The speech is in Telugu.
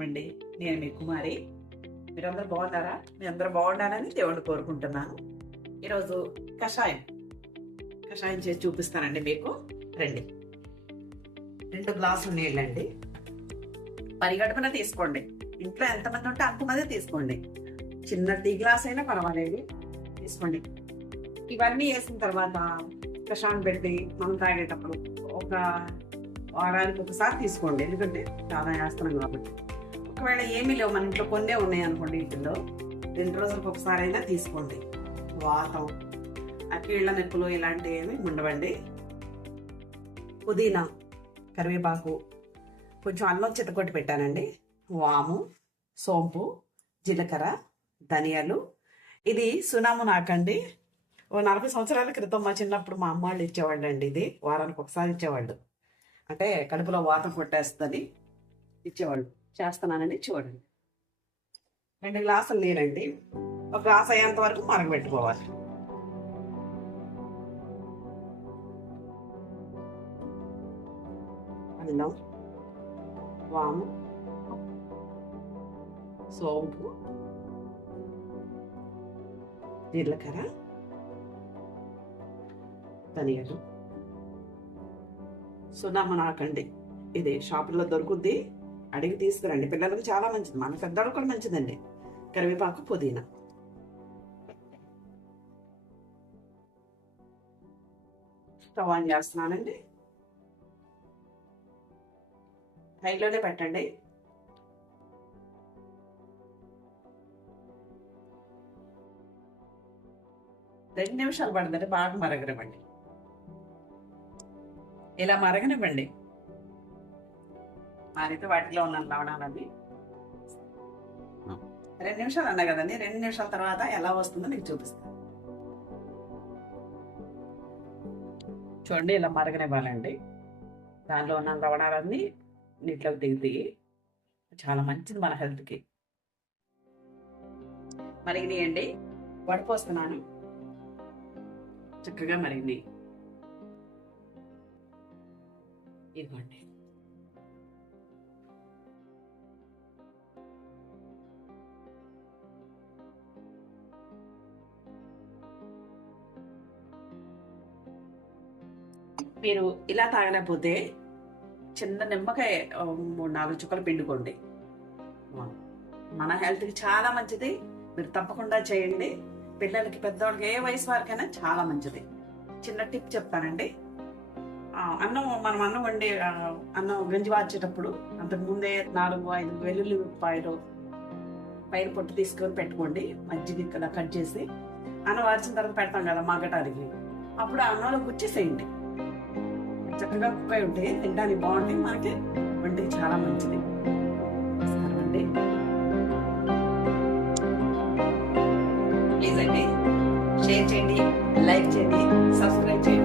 నమస్కారం అండి నేను మీ కుమారి. మీరందరూ బాగున్నారా? మీ అందరూ బాగుండాలని దేవుణ్ణి కోరుకుంటున్నాను. ఈరోజు కషాయం. కషాయం చేసి చూపిస్తానండి మీకు. రండి. రెండు గ్లాసులు నీళ్ళండి. పరిగడుపున తీసుకోండి. ఇంట్లో ఎంతమంది ఉంటే అంతమంది తీసుకోండి. చిన్న టీ గ్లాస్ అయినా పర్వాలేదు. తీసుకోండి. ఇవన్నీ వేసిన తర్వాత కషాయం పెట్టి మనం తాగేటప్పుడు ఒక వారానికి ఒకసారి తీసుకోండి. ఎందుకంటే చాలా వేస్తున్నాం కాబట్టి. ఒకవేళ ఏమీ లేవు మన ఇంట్లో కొన్నే ఉన్నాయి అనుకోండి వీటిల్లో రెండు రోజులకు ఒకసారి అయినా తీసుకోండి. వాతం ఆ కీళ్ళ నొప్పులు ఇలాంటివి ఏమి ఉండవండి. పుదీనా కరివేపాకు కొంచెం అల్లం చితకొట్టి పెట్టానండి. వాము సోంపు జీలకర్ర ధనియాలు. ఇది సునాము నాకండి. ఓ నలభై సంవత్సరాల క్రితం మా చిన్నప్పుడు మా అమ్మ వాళ్ళు ఇచ్చేవాళ్ళు అండి ఇది. వారానికి ఒకసారి ఇచ్చేవాళ్ళు. అంటే కడుపులో వాతం కొట్టేస్తుందని ఇచ్చేవాళ్ళు. చేస్తున్నానండి చూడండి. రెండు గ్లాసులు నీరండి. ఒక గ్లాస్ అయ్యేంత వరకు మరగబెట్టుకోవాలి. అల్లం వాము సోంపు జీలకర్ర ధనియాలు. సున్నమ్మ నాకండి ఇది షాపుల్లో దొరుకుద్ది. అడిగి తీసుకురండి. పిల్లలకు చాలా మంచిది. మన పెద్దవాళ్ళు కూడా మంచిదండి. కరివేపాకు పుదీనా. స్టవ్ ఆన్ చేస్తున్నానండి. హైలోనే పెట్టండి. రెండు నిమిషాలు పడుతుంది బాగా మరగనివ్వండి. ఇలా మరగనివ్వండి. మారైతే వాటిలో ఉన్న లవణాలన్నీ. రెండు నిమిషాలు అన్నా కదండి రెండు నిమిషాల తర్వాత ఎలా వస్తుందో నీకు చూపిస్తాను. చూడండి ఇలా మరగనివ్వాలండి. దానిలో ఉన్న లవణాలన్నీ నీటిలోకి దిగుతాయి చాలా మంచిది మన హెల్త్కి. మరిగినాయండి. వడిపోస్తున్నాను. చక్కగా మరిగినాయి. ఇదిగోండి. మీరు ఇలా తాగలేకపోతే చిన్న నిమ్మకాయ మూడు నాలుగు చుక్కలు పిండుకోండి. మన హెల్త్కి చాలా మంచిది. మీరు తప్పకుండా చేయండి. పిల్లలకి పెద్దవాళ్ళకి ఏ వయసు వారికైనా చాలా మంచిది. చిన్న టిప్ చెప్తానండి. అన్నం మనం అన్నం వండి అన్నం గంజి వార్చేటప్పుడు అంతకు ముందే నాలుగు ఐదు వెల్లుల్లి పాయలు పైరు పొట్టు తీసుకొని పెట్టుకోండి. మజ్జిగ ఇక్కడ కట్ చేసి అన్నం వార్చిన తర్వాత పెడతాం కదా మగ్గటానికి. అప్పుడు ఆ అన్నంలో గుచ్చేసేయండి చక్కగా కుక్ అయి ఉంటే తినడానికి బాగుంటాయి. మనకి వంటికి చాలా మంచిది. అండి. ప్లీజ్ అండి షేర్ చేయండి లైక్ చేయండి సబ్స్క్రైబ్ చేయండి.